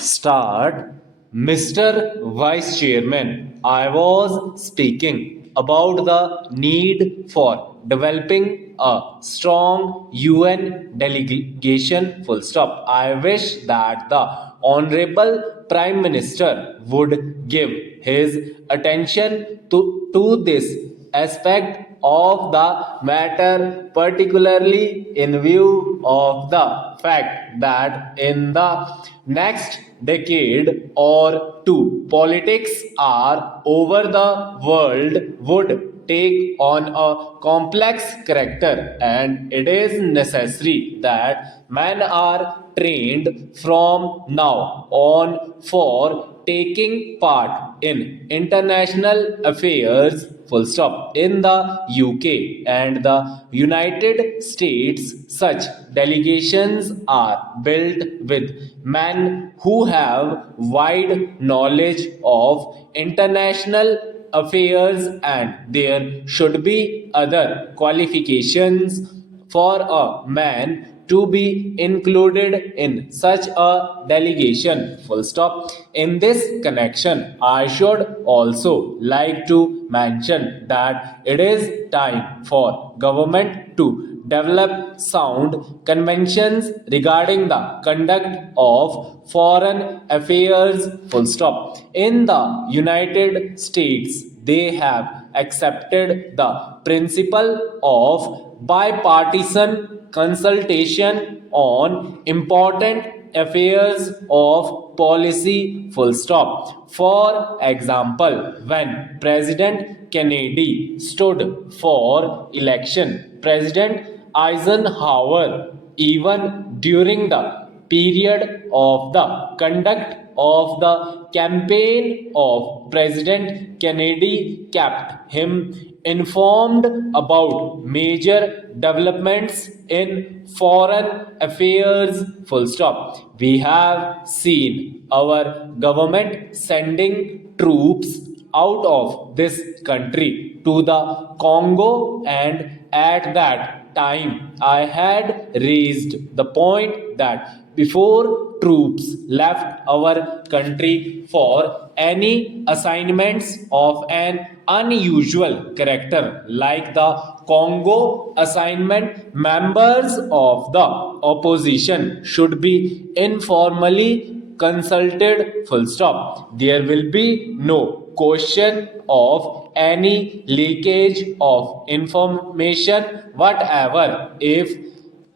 Start. Mr. Vice Chairman, I was speaking about the need for developing a strong UN delegation. Full stop. I wish that the Honorable Prime Minister would give his attention to this aspect of the matter, particularly in view of the fact that in the next decade or two, politics are over the world would take on a complex character, and it is necessary that men are trained from now on for taking part in international affairs. Full stop. In the UK and the United States, such delegations are built with men who have wide knowledge of international affairs, and there should be other qualifications for a man to be included in such a delegation. Full stop. In this connection, I should also like to mention that it is time for government to develop sound conventions regarding the conduct of foreign affairs. Full stop. In the United States, they have accepted the principle of bipartisan consultation on important affairs of policy. Full stop. For example, when President Kennedy stood for election, President Eisenhower, even during the period of the conduct of the campaign of President Kennedy, kept him informed about major developments in foreign affairs. Full stop. We have seen our government sending troops out of this country to the Congo, and at that time I had raised the point that before troops left our country for any assignments of an unusual character like the Congo assignment, members of the opposition should be informally consulted. Full stop. There will be no question of any leakage of information whatever if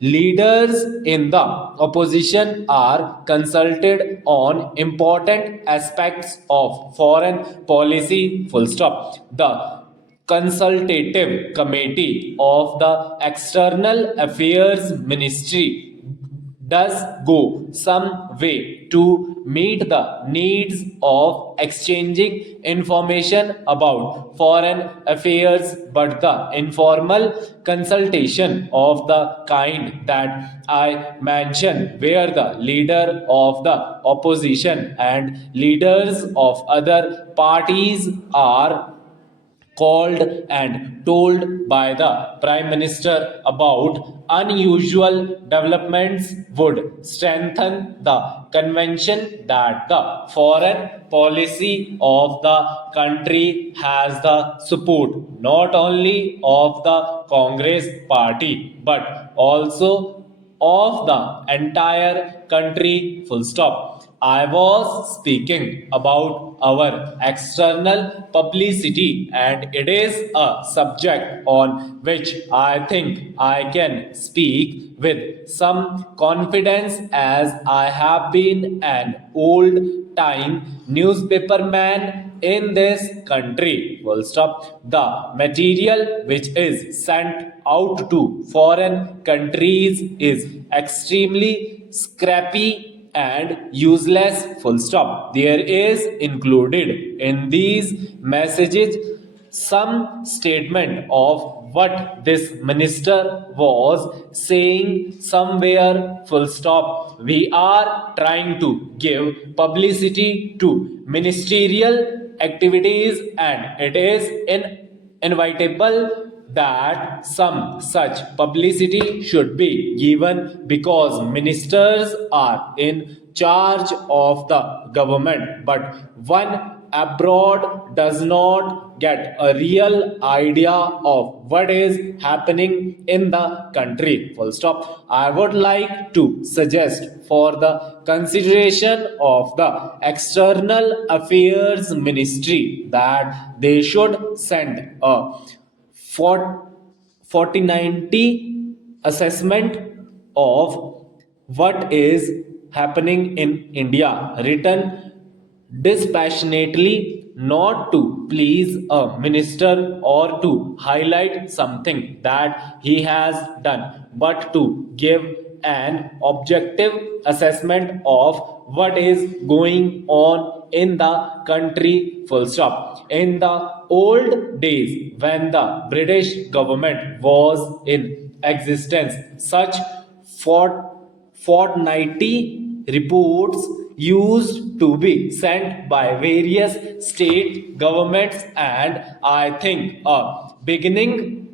leaders in the opposition are consulted on important aspects of foreign policy. Full stop. The consultative committee of the External Affairs Ministry does go some way to meet the needs of exchanging information about foreign affairs, but the informal consultation of the kind that I mentioned, where the leader of the opposition and leaders of other parties are called and told by the Prime Minister about unusual developments, would strengthen the convention that the foreign policy of the country has the support not only of the Congress party but also of the entire country. Full stop. I was speaking about our external publicity, and it is a subject on which I think I can speak with some confidence, as I have been an old time newspaperman in this country. Full stop. The material which is sent out to foreign countries is extremely scrappy and useless. Full stop. There is included in these messages some statement of what this minister was saying somewhere. Full stop. We are trying to give publicity to ministerial activities, and it is inevitable that some such publicity should be given because ministers are in charge of the government, but one abroad does not get a real idea of what is happening in the country. Full stop. I would like to suggest for the consideration of the external affairs ministry that they should send a 4090 assessment of what is happening in India, written dispassionately, not to please a minister or to highlight something that he has done, but to give an objective assessment of what is going on in the country. Full stop. In the old days, when the British government was in existence, such fortnightly reports used to be sent by various state governments, and I think a beginning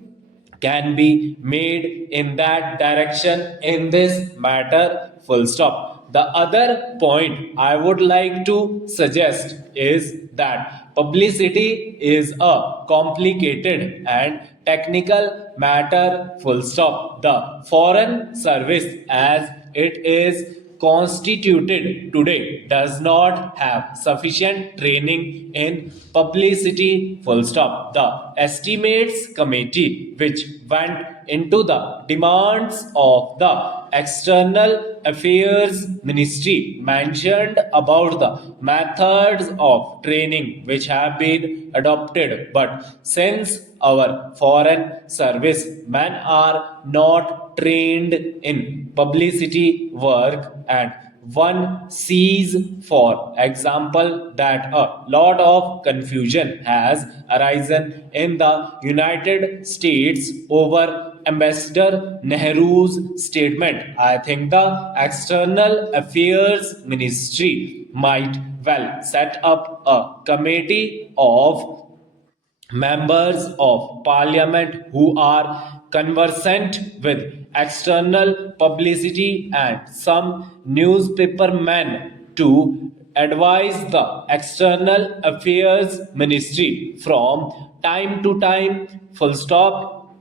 can be made in that direction in this matter. Full stop. The other point I would like to suggest is that publicity is a complicated and technical matter. Full stop. The foreign service as it is constituted today does not have sufficient training in publicity. Full stop. The estimates committee, which went into the demands of the external affairs ministry, mentioned about the methods of training which have been adopted, but since our foreign service men are not trained in publicity work, and one sees, for example, that a lot of confusion has arisen in the United States over Ambassador Nehru's statement. I think the External Affairs Ministry might well set up a committee of members of parliament who are conversant with external publicity and some newspapermen to advise the external affairs ministry from time to time. Full stop.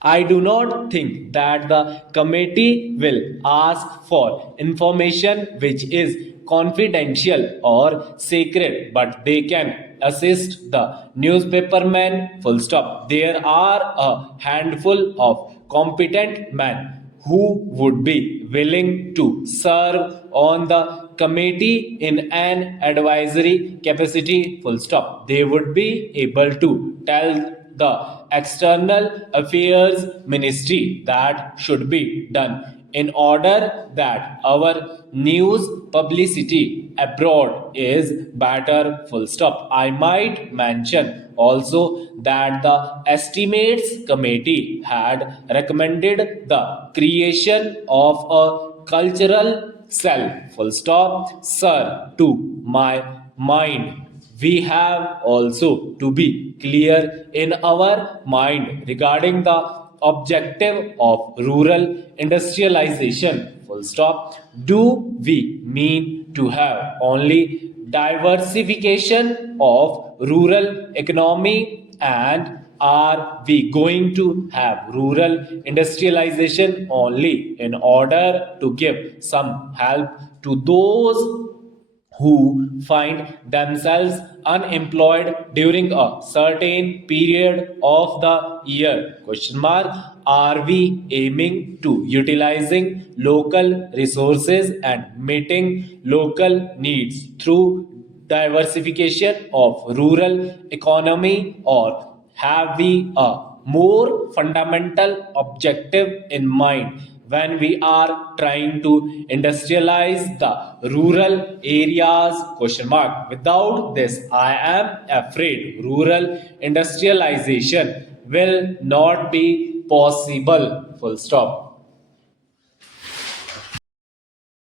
I do not think that the committee will ask for information which is confidential or sacred, but they can assist the newspapermen. Full stop. There are a handful of competent men who would be willing to serve on the committee in an advisory capacity. Full stop. They would be able to tell the external affairs ministry that should be done in order that our news publicity abroad is better. Full stop. I might mention also that the estimates committee had recommended the creation of a cultural cell. Full stop. Sir, to my mind, we have also to be clear in our mind regarding the objective of rural industrialization. Full stop. Do we mean to have only diversification of rural economy, and are we going to have rural industrialization only in order to give some help to those who find themselves unemployed during a certain period of the year? Question mark. Are we aiming to utilizing local resources and meeting local needs through diversification of rural economy, or have we a more fundamental objective in mind when we are trying to industrialize the rural areas? Question mark. Without this, I am afraid rural industrialization will not be possible. Full stop.